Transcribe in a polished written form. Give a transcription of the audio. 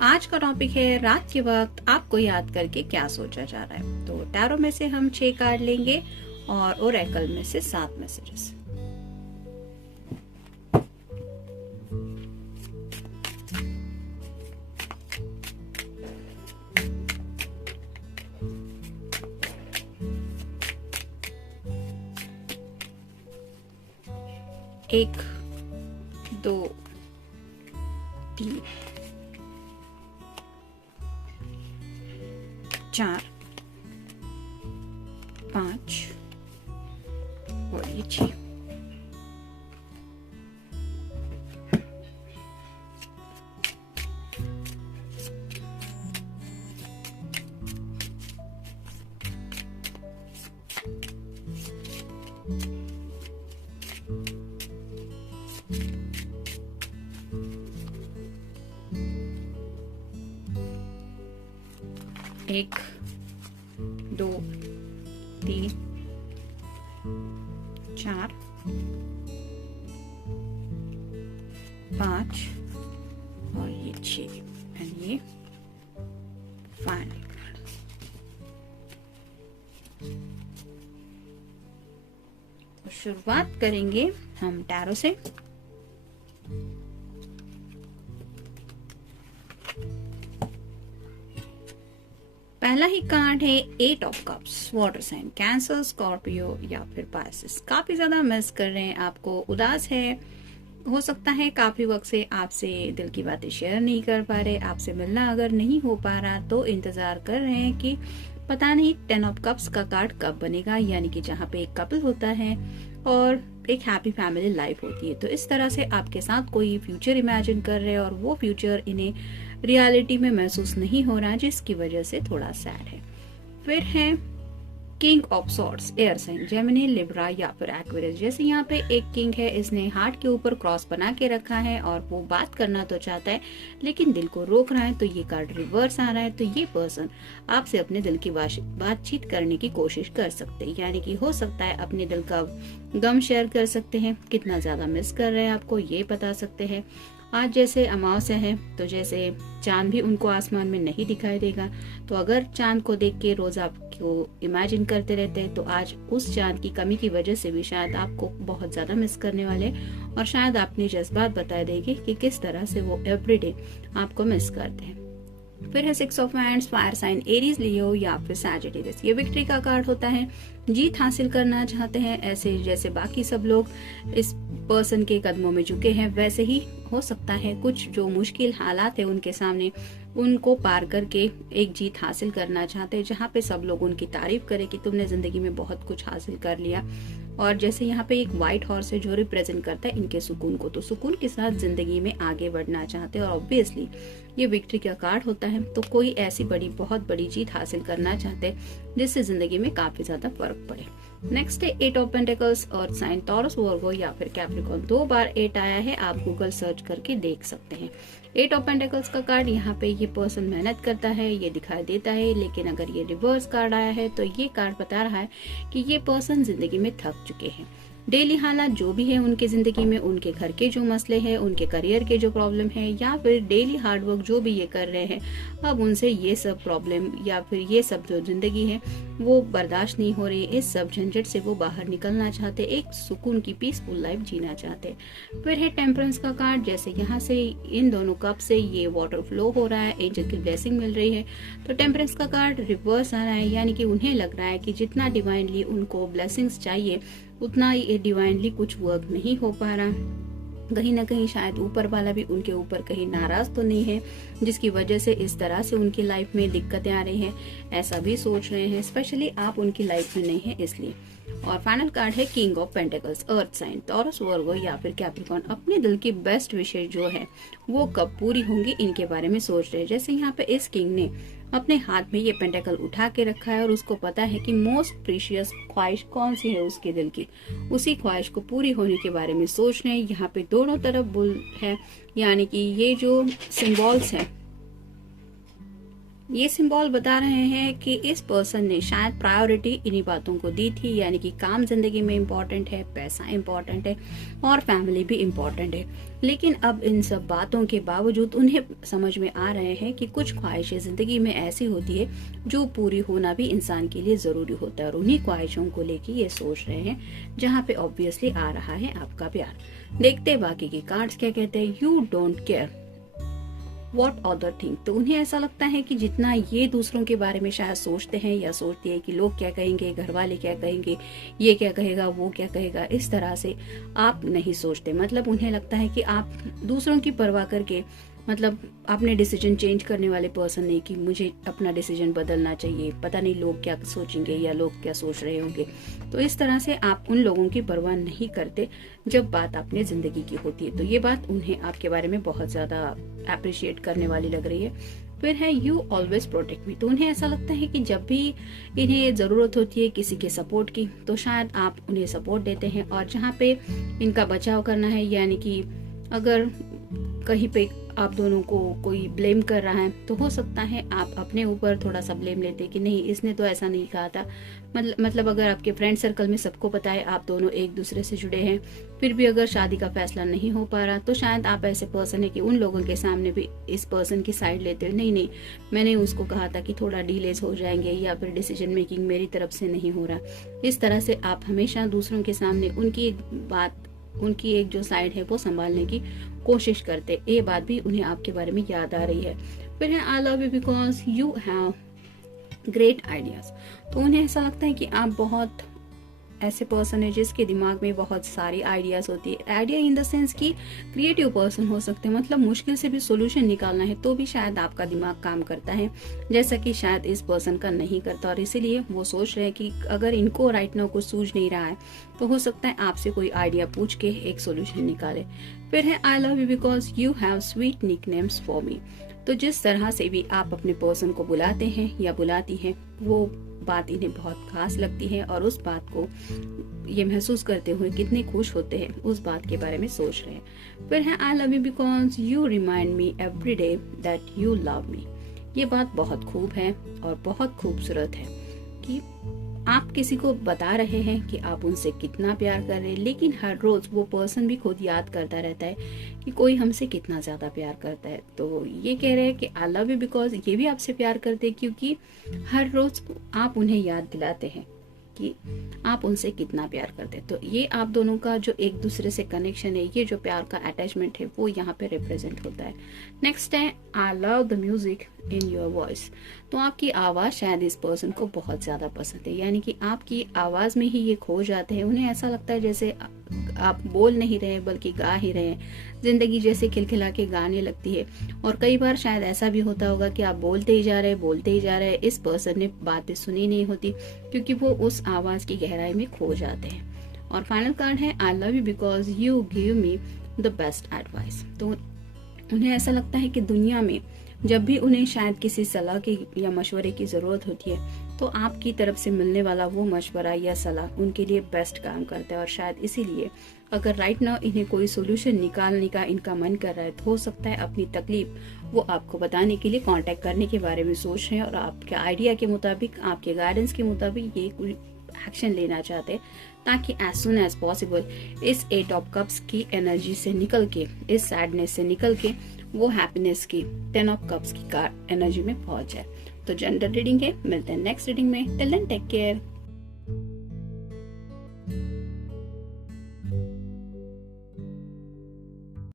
आज का टॉपिक है रात के वक्त आपको याद करके क्या सोचा जा रहा है। तो टैरो में से हम 6 कार्ड लेंगे और ओरेकल में से 7 मैसेजेस। एक, दो, तीन, 4, 5 और ये 6। एक, दो, तीन, 4, 5 और ये 6 एंड ये फाइनल कार्ड। तो शुरुआत करेंगे हम टैरो से। पहला ही कार्ड है 8 of cups, water sign, Cancer, Scorpio या फिर पाइसेस। काफी ज्यादा मिस कर रहे हैं आपको, उदास है, हो सकता है काफी वक्त से आपसे दिल की बातें शेयर नहीं कर पा रहे, आपसे मिलना अगर नहीं हो पा रहा तो इंतजार कर रहे हैं कि पता नहीं 10 ऑफ कप्स का कार्ड कब बनेगा, यानी कि जहाँ पे एक कपल होता है और एक हैप्पी फैमिली लाइफ होती है। तो इस तरह से आपके साथ कोई फ्यूचर इमेजिन कर रहे हैं और वो फ्यूचर इन्हें रियलिटी में महसूस नहीं हो रहा, जिसकी वजह से थोड़ा सैड है। फिर है king of swords, air sign, Gemini, Libra या फिर एक्वेरियस। जैसे यहाँ पे एक किंग है, इसने हार्ट के ऊपर क्रॉस बना के रखा है और वो बात करना तो चाहता है लेकिन दिल को रोक रहा है, तो ये कार्ड रिवर्स आ रहा है। तो ये पर्सन आपसे अपने दिल की बातचीत करने की कोशिश कर सकते हैं, यानी कि हो सकता है अपने दिल का गम शेयर कर सकते हैं, कितना ज्यादा मिस कर रहे हैं आपको ये बता सकते हैं। आज जैसे अमावस्या है तो जैसे चांद भी उनको आसमान में नहीं दिखाई देगा, तो अगर चांद को देख के रोज आपको इमेजिन करते रहते हैं तो आज उस चांद की कमी की वजह से भी शायद आपको बहुत ज्यादा मिस करने वाले और शायद अपने जज्बात बता देंगे कि किस तरह से वो एवरीडे आपको मिस करते हैं। फिर है 6 of wands, fire sign, Aries, Leo या फिर सैजिटेरियस। ये विक्ट्री का कार्ड होता है, जीत हासिल करना चाहते हैं, ऐसे जैसे बाकी सब लोग इस पर्सन के कदमों में झुके हैं वैसे ही हो सकता है कुछ जो मुश्किल हालात है उनके सामने उनको पार करके एक जीत हासिल करना चाहते हैं, जहाँ पे सब लोग उनकी तारीफ करें कि तुमने जिंदगी में बहुत कुछ हासिल कर लिया। और जैसे यहाँ पे एक व्हाइट हॉर्स है जो रिप्रेजेंट करता है इनके सुकून को, तो सुकून के साथ जिंदगी में आगे बढ़ना चाहते हैं और ऑब्वियसली ये विक्ट्री का कार्ड होता है, तो कोई ऐसी बहुत बड़ी जीत हासिल करना चाहते हैं जिससे जिंदगी में काफी ज्यादा फर्क पड़े। नेक्स्ट है 8 of pentacles, earth sign, Taurus, Virgo या फिर कैप्रिकॉर्न। 2 बार 8 आया है, आप गूगल सर्च करके देख सकते हैं। 8 ऑफ पेंटिकल्स का कार्ड, यहाँ पे ये पर्सन मेहनत करता है, ये दिखाई देता है, लेकिन अगर ये रिवर्स कार्ड आया है तो ये कार्ड बता रहा है कि ये पर्सन जिंदगी में थक चुके हैं। डेली हालात जो भी है उनके जिंदगी में, उनके घर के जो मसले हैं, उनके करियर के जो प्रॉब्लम है या फिर डेली हार्डवर्क जो भी ये कर रहे हैं, अब उनसे ये सब प्रॉब्लम या फिर ये सब जो जिंदगी है वो बर्दाश्त नहीं हो रही। इस सब झंझट से वो बाहर निकलना चाहते, एक सुकून की पीसफुल लाइफ जीना चाहते। फिर है टेम्परेंस का कार्ड, जैसे यहाँ से इन दोनों कप से ये वाटर फ्लो हो रहा है, एंजल की ब्लेसिंग मिल रही है, तो टेम्परेंस का कार्ड रिवर्स आ रहा है, यानी कि उन्हें लग रहा है कि जितना डिवाइनली उनको ब्लेसिंग्स चाहिए उतना ये डिवाइनली कुछ वर्क नहीं हो पा रहा। कहीं ना कहीं शायद ऊपर वाला भी उनके ऊपर कहीं नाराज तो नहीं है, जिसकी वजह से इस तरह से उनकी लाइफ में दिक्कतें आ रही हैं, ऐसा भी सोच रहे हैं। स्पेशली आप उनकी लाइफ में नहीं है इसलिए। और फाइनल कार्ड है king of pentacles, earth sign, Taurus, Virgo या फिर कैप्रिकॉर्न। अपने दिल की बेस्ट विशेष जो है वो कब पूरी होंगी इनके बारे में सोच रहे हैं। जैसे यहाँ पे इस किंग ने अपने हाथ में ये पेंटिकल उठा के रखा है और उसको पता है कि मोस्ट प्रीशियस ख्वाहिश कौन सी है उसके दिल की, उसी ख्वाहिश को पूरी होने के बारे में सोच रहे हैं। यहाँ पे दोनों तरफ बुल है, यानी कि ये जो सिंबल्स हैं ये सिंबल बता रहे हैं कि इस पर्सन ने शायद प्रायोरिटी इन्हीं बातों को दी थी, यानी कि काम जिंदगी में इम्पोर्टेंट है, पैसा इम्पोर्टेंट है और फैमिली भी इम्पोर्टेंट है। लेकिन अब इन सब बातों के बावजूद उन्हें समझ में आ रहे हैं कि कुछ ख्वाहिशें जिंदगी में ऐसी होती है जो पूरी होना भी इंसान के लिए जरूरी होता है, और उन्हीं ख्वाहिशों को लेकर ये सोच रहे हैं, जहाँ पे ऑब्वियसली आ रहा है आपका प्यार। देखते बाकी के कार्ड्स क्या कहते हैं। You don't care what other think. तो उन्हें ऐसा लगता है कि जितना ये दूसरों के बारे में शायद सोचते हैं या सोचती है कि लोग क्या कहेंगे, घर वाले क्या कहेंगे, ये क्या कहेगा, वो क्या कहेगा, इस तरह से आप नहीं सोचते। मतलब उन्हें लगता है कि आप दूसरों की परवाह करके मतलब आपने डिसीजन चेंज करने वाले पर्सन नहीं कि मुझे अपना डिसीजन बदलना चाहिए, पता नहीं लोग क्या सोचेंगे या लोग क्या सोच रहे होंगे। तो इस तरह से आप उन लोगों की परवाह नहीं करते जब बात अपने जिंदगी की होती है। तो ये बात उन्हें आपके बारे में बहुत ज्यादा अप्रिशिएट करने वाली लग रही है। फिर है यू ऑलवेज प्रोटेक्ट मी। तो उन्हें ऐसा लगता है कि जब भी इन्हें जरूरत होती है किसी के सपोर्ट की, तो शायद आप उन्हें सपोर्ट देते हैं, और जहाँ पे इनका बचाव करना है, यानी कि अगर कहीं पे आप दोनों को कोई ब्लेम कर रहा है तो हो सकता है आप अपने ऊपर थोड़ा सा ब्लेम लेते कि नहीं इसने तो ऐसा नहीं कहा था। मतलब अगर आपके फ्रेंड सर्कल में सबको पता है आप दोनों एक दूसरे से जुड़े हैं, फिर भी अगर शादी का फैसला नहीं हो पा रहा, तो शायद आप ऐसे पर्सन है कि उन लोगों के सामने भी इस पर्सन की साइड लेते हो, नहीं नहीं मैंने उसको कहा था कि थोड़ा डिलेज हो जाएंगे, या फिर डिसीजन मेकिंग मेरी तरफ से नहीं हो रहा। इस तरह से आप हमेशा दूसरों के सामने उनकी एक जो साइड है वो संभालने की कोशिश करते। ये बात भी उन्हें आपके बारे में याद आ रही है। फिर है I love you because you have great ideas. तो उन्हें ऐसा लगता है कि आप बहुत ऐसे पर्सन है जिसके दिमाग में बहुत सारी आइडियाज होती है। आइडिया इन द सेंस कि क्रिएटिव पर्सन हो सकते हैं, मतलब मुश्किल से भी सोल्यूशन निकालना है तो भी शायद आपका दिमाग काम करता है, जैसा कि शायद इस पर्सन का नहीं करता, और इसीलिए वो सोच रहे हैं कि अगर इनको राइट नाउ कुछ सूझ नहीं रहा है तो हो सकता है आपसे कोई आइडिया पूछ के एक सोल्यूशन निकाले। फिर है I love you because you have sweet nicknames for me. तो जिस तरह से भी आप अपने पर्सन को बुलाते हैं या बुलाती हैं, वो बात इन्हें बहुत खास लगती है, और उस बात को ये महसूस करते हुए कितने खुश होते हैं उस बात के बारे में सोच रहे हैं। फिर है I love you because you remind me every day that you love me. ये बात बहुत खूब है और बहुत खूबसूरत है कि आप किसी को बता रहे हैं कि आप उनसे कितना प्यार कर रहे हैं, लेकिन हर रोज वो पर्सन भी खुद याद करता रहता है कि कोई हमसे कितना ज्यादा प्यार करता है। तो ये कह रहे हैं कि आई लव यू बिकॉज ये भी आपसे प्यार करते हैं, क्योंकि हर रोज आप उन्हें याद दिलाते हैं कि आप उनसे कितना प्यार करते हैं। तो ये आप दोनों का जो एक दूसरे से कनेक्शन है, ये जो प्यार का अटैचमेंट है, वो यहाँ पे रिप्रेजेंट होता है। नेक्स्ट है I love the music in your voice. तो आपकी आवाज शायद इस पर्सन को बहुत ज्यादा पसंद है, यानी कि आपकी आवाज में ही ये खो जाते हैं। उन्हें ऐसा लगता है जैसे आप बोल नहीं रहे बल्कि गा ही रहे हैं, जिंदगी जैसे खिलखिला के गाने लगती है। और कई बार शायद ऐसा भी होता होगा कि आप बोलते ही जा रहे, इस पर्सन ने बातें सुनी नहीं होती, क्योंकि वो उस आवाज की गहराई में खो जाते हैं। और फाइनल कार्ड है I love you because you give me the best advice. तो उन्हें ऐसा लगता है कि दुनिया में जब भी उन्हें शायद किसी सलाह की या मशवरे की जरूरत होती है, तो आपकी तरफ से मिलने वाला वो मशवरा या सलाह उनके लिए बेस्ट काम करता है। और शायद इसीलिए अगर राइट नाउ इन्हें कोई सोल्यूशन निकालने का इनका मन कर रहा है, तो हो सकता है अपनी तकलीफ वो आपको बताने के लिए कांटेक्ट करने के बारे में सोच रहे हैं, और आपके आइडिया के मुताबिक, आपके गाइडेंस के मुताबिक ये कोई एक्शन लेना चाहते हैं, ताकि एज सुन एज पॉसिबल इस 8 ऑफ कप्स की एनर्जी से निकल के, इस सैडनेस से निकल के वो हैप्पीनेस की 10 ऑफ कप्स की एनर्जी में पहुंच जाए। तो जनरल रीडिंग है, मिलते हैं नेक्स्ट रीडिंग में। Till then take care.